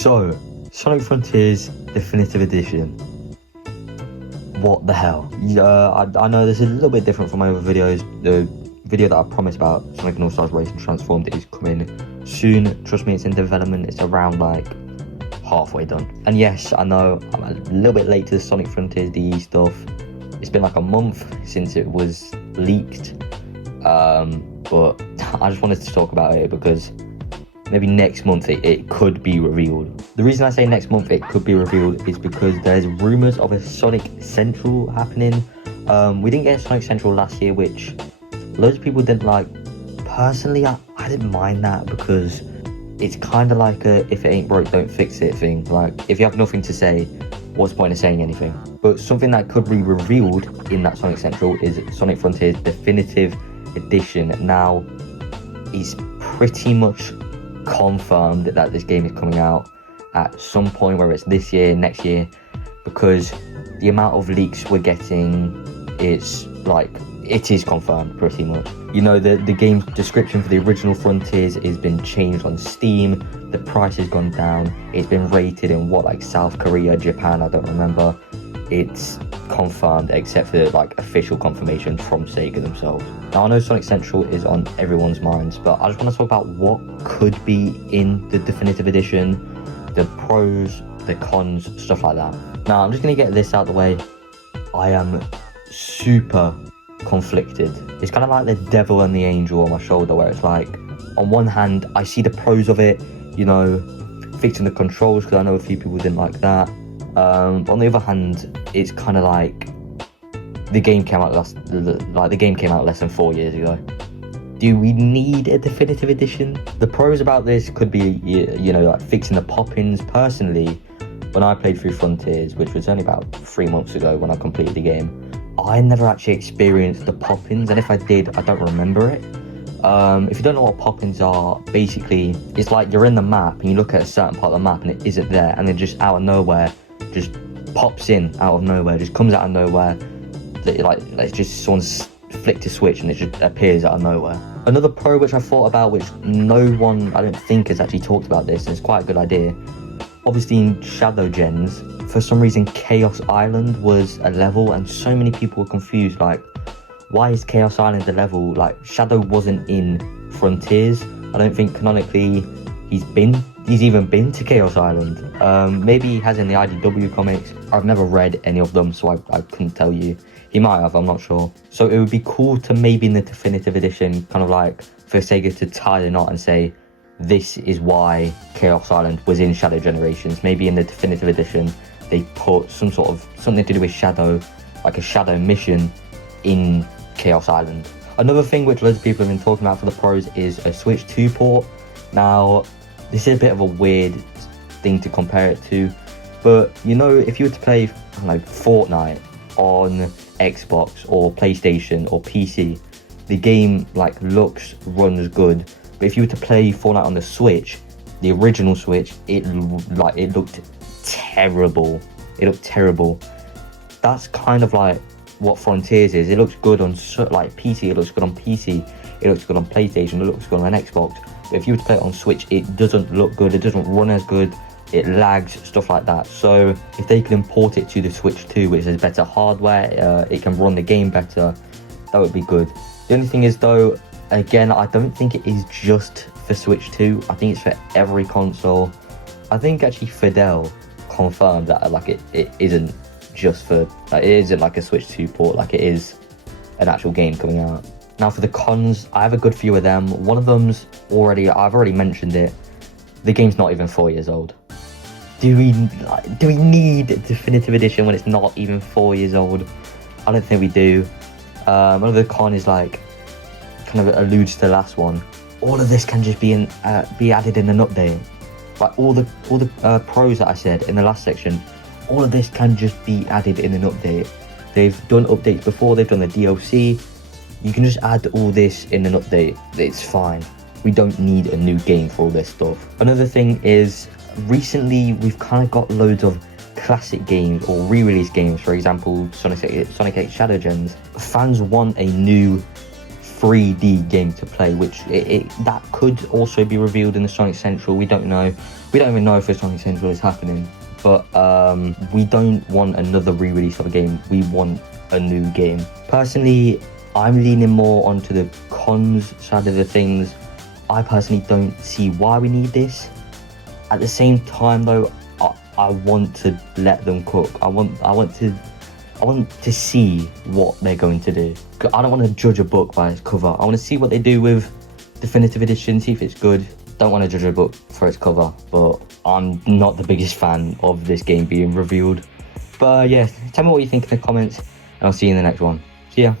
So, Sonic Frontiers Definitive Edition. What the hell? I know this is a little bit different from my other videos. The video that I promised about Sonic and All-Stars Racing Transformed is coming soon. Trust me, it's in development. It's around like halfway done. And yes, I know I'm a little bit late to the Sonic Frontiers DE stuff. It's been like a month since it was leaked. But I just wanted to talk about it because maybe next month it could be revealed. The reason I say next month it could be revealed is because there's rumours of a Sonic Central happening. We didn't get a Sonic Central last year, which loads of people didn't like. Personally, I didn't mind that because it's kind of like a if it ain't broke, don't fix it thing. Like, if you have nothing to say, what's the point of saying anything? But something that could be revealed in that Sonic Central is Sonic Frontiers Definitive Edition. Now, it's pretty much confirmed that this game is coming out at some point, whether it's this year, next year, because the amount of leaks we're getting, it's like, it is confirmed pretty much. You know, the game's description for the original Frontiers has been changed on Steam, the price has gone down, it's been rated in what, like South Korea, Japan, I don't remember. It's confirmed, except for like official confirmation from Sega themselves. Now, I know Sonic Central is on everyone's minds, but I just want to talk about what could be in the Definitive Edition, the pros, the cons, stuff like that. Now, I'm just going to get this out of the way. I am super conflicted. It's kind of like the devil and the angel on my shoulder, where it's like, on one hand, I see the pros of it, you know, fixing the controls, because I know a few people didn't like that. But on the other hand, it's kind of like the game came out less than 4 years ago. Do we need a definitive edition? The pros about this could be, you know, like fixing the pop-ins. Personally, when I played through Frontiers, which was only about 3 months ago when I completed the game, I never actually experienced the pop-ins, and if I did, I don't remember it. If you don't know what pop-ins are, basically, it's like you're in the map and you look at a certain part of the map and it isn't there, and then just out of nowhere, just pops in out of nowhere, just comes out of nowhere. Like it's just someone's flicked a switch and it just appears out of nowhere. Another pro which I thought about, which no one I don't think has actually talked about this, and it's quite a good idea. Obviously in Shadow Gens, for some reason Chaos Island was a level, and so many people were confused, like, why is Chaos Island a level? Like, Shadow wasn't in Frontiers. I don't think canonically he's even been to Chaos Island. Maybe he has in the IDW comics. I've never read any of them, so I couldn't tell you. He might have, I'm not sure. So it would be cool to maybe in the Definitive Edition, kind of like for Sega to tie the knot and say, this is why Chaos Island was in Shadow Generations. Maybe in the Definitive Edition, they put something to do with Shadow, like a Shadow mission in Chaos Island. Another thing which loads of people have been talking about for the pros is a Switch 2 port. Now, this is a bit of a weird thing to compare it to, but you know, if you were to play, I don't know, Fortnite on Xbox or PlayStation or PC, the game like runs good. But if you were to play Fortnite on the Switch, the original Switch, it looked terrible. It looked terrible. That's kind of like what Frontiers is. It looks good on like PC, it looks good on PC, it looks good on PlayStation, it looks good on Xbox. But if you were to play it on Switch, it doesn't look good, it doesn't run as good, it lags, stuff like that. So if they can import it to the Switch 2, which has better hardware, it can run the game better, that would be good. The only thing is though, again, I don't think it is just for Switch 2, I think it's for every console. I think actually Fidel confirmed that like it isn't just for, it isn't like a Switch 2 port, like it is an actual game coming out. Now for the cons, I have a good few of them. One of them's I've already mentioned it, the game's not even 4 years old. Do we need Definitive Edition when it's not even 4 years old? I don't think we do. Another con is like, kind of alludes to the last one. All of this can just be added in an update. Like all the pros that I said in the last section, all of this can just be added in an update. They've done updates before, they've done the DLC. You can just add all this in an update, it's fine. We don't need a new game for all this stuff. Another thing is, recently we've kind of got loads of classic games or re-release games, for example Sonic X Shadow Gens. Fans want a new 3D game to play, which that could also be revealed in the Sonic Central. We don't know. We don't even know if the Sonic Central is happening. But we don't want another re-release of a game. We want a new game. Personally, I'm leaning more onto the cons side of the things. I personally don't see why we need this. At the same time, though, I want to let them cook. I want to see what they're going to do. I don't want to judge a book by its cover. I want to see what they do with Definitive Edition, see if it's good. Don't want to judge a book for its cover, but I'm not the biggest fan of this game being revealed. But yeah, tell me what you think in the comments, and I'll see you in the next one. See ya.